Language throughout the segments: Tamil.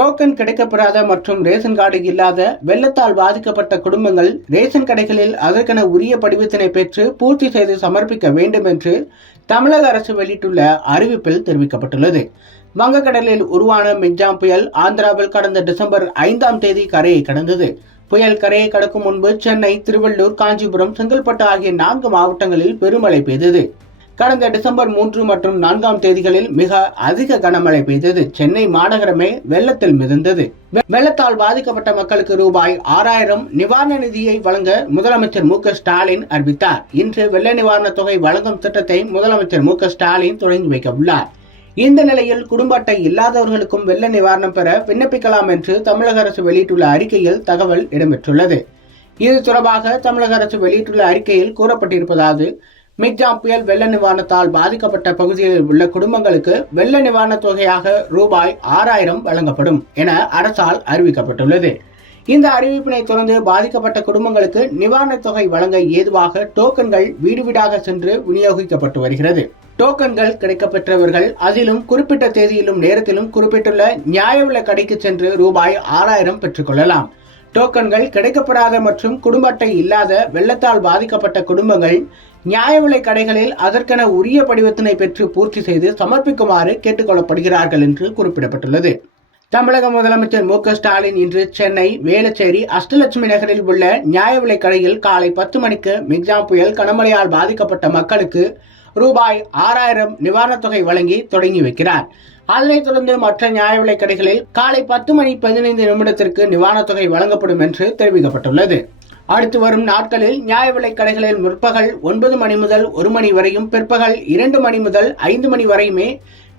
டோக்கன் கிடைக்கப்பெறாத மற்றும் ரேஷன் கார்டு இல்லாத வெள்ளத்தால் பாதிக்கப்பட்ட குடும்பங்கள் ரேஷன் கடைகளில் அதற்கென உரிய படிவத்தினை பெற்று பூர்த்தி செய்து சமர்ப்பிக்க வேண்டும் என்று தமிழக அரசு வெளியிட்டுள்ள அறிவிப்பில் தெரிவிக்கப்பட்டுள்ளது. வங்கக்கடலில் உருவான மிக்ஜாம் புயல் ஆந்திராவில் கடந்த டிசம்பர் 5ஆம் தேதி கரையை கடந்தது. புயல் கரையை கடக்கும் முன்பு சென்னை, திருவள்ளூர், காஞ்சிபுரம், செங்கல்பட்டு ஆகிய 4 மாவட்டங்களில் பெருமழை பெய்தது. கடந்த டிசம்பர் 3 மற்றும் 4ஆம் தேதிகளில் மிக அதிக கனமழை பெய்தது. சென்னை மாநகரமே வெள்ளத்தில் மிதந்தது. வெள்ளத்தால் பாதிக்கப்பட்ட மக்களுக்கு ரூபாய் 6000 நிவாரண நிதியை வழங்க முதலமைச்சர் மு.க.ஸ்டாலின் அறிவித்தார். இன்று வெள்ள நிவாரண தொகை வழங்கும் திட்டத்தை முதலமைச்சர் மு.க.ஸ்டாலின் தொடங்கி வைக்க உள்ளார். இந்த நிலையில் குடும்ப அட்டை இல்லாதவர்களுக்கும் வெள்ள நிவாரணம் பெற விண்ணப்பிக்கலாம் என்று தமிழக அரசு வெளியிட்டுள்ள அறிக்கையில் தகவல் இடம்பெற்றுள்ளது. இது தொடர்பாக தமிழக அரசு வெளியிட்டுள்ள அறிக்கையில் கூறப்பட்டிருப்பதாவது: மிக்ஜாம் புயல் வெள்ள நிவாரணத்தால் பாதிக்கப்பட்ட பகுதிகளில் உள்ள குடும்பங்களுக்கு வெள்ள நிவாரண தொகையாக ரூபாய் 6000 வழங்கப்படும் என அரசால் அறிவிக்கப்பட்டுள்ளது. இந்த அறிவிப்பினை தொடர்ந்து பாதிக்கப்பட்ட குடும்பங்களுக்கு நிவாரண தொகை வழங்க ஏதுவாக டோக்கன்கள் வீடு வீடாக சென்று விநியோகிக்கப்பட்டு வருகிறது. டோக்கன்கள் கிடைக்கப்பெற்றவர்கள் அதிலும் குறிப்பிட்ட தேதியிலும் நேரத்திலும் குறிப்பிட்டுள்ள நியாய விலை கடைக்கு சென்று ரூபாய் 6000 பெற்றுக்கொள்ளலாம். டோக்கன்கள் கிடைக்கப்பெறாத மற்றும் குடும்ப அட்டை இல்லாத வெள்ளத்தால் பாதிக்கப்பட்ட குடும்பங்கள் நியாய விலை கடைகளில் அதற்கென உரிய படிவத்தினை பெற்று பூர்த்தி செய்து சமர்ப்பிக்குமாறு கேட்டுக்கொள்ளப்படுகிறார்கள் என்று குறிப்பிடப்பட்டுள்ளது. தமிழக முதலமைச்சர் மு.க.ஸ்டாலின் இன்று சென்னை, வேளச்சேரி, அஷ்டலட்சுமி நகரில் உள்ள நியாய விலை கடையில் காலை 10 மணிக்கு மிக்ஜாம் புயல் கனமழையால் பாதிக்கப்பட்ட மக்களுக்கு ரூபாய் 6000 நிவாரணத் தொகை வழங்கி தொடங்கி வைக்கிறார். அதனைத் தொடர்ந்து மற்ற நியாய விலை கடைகளில் காலை 10 மணி 15 நிமிடத்திற்கு நிவாரணத் தொகை வழங்கப்படும் என்று தெரிவிக்கப்பட்டுள்ளது. அடுத்து வரும் நாட்களில் நியாய விலை கடைகளில் முற்பகல் 9 மணி முதல் 1 மணி வரையும், பிற்பகல் 2 மணி முதல் 5 மணி வரையுமே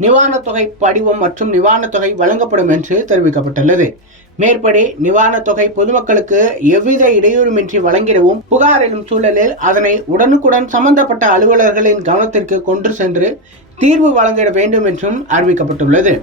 நிவாரணத் தொகை படிவம் மற்றும் நிவாரணத் தொகை வழங்கப்படும் என்று தெரிவிக்கப்பட்டுள்ளது. மேற்படி நிவாரணத் தொகை பொதுமக்களுக்கு எவ்வித இடையூறுமின்றி வழங்கிடவும் புகார் எழும் சூழலில் அதனை உடனுக்குடன் சம்பந்தப்பட்ட அலுவலர்களின் கவனத்திற்கு கொண்டு சென்று தீர்வு வழங்கிட வேண்டும் என்றும் அறிவிக்கப்பட்டுள்ளது.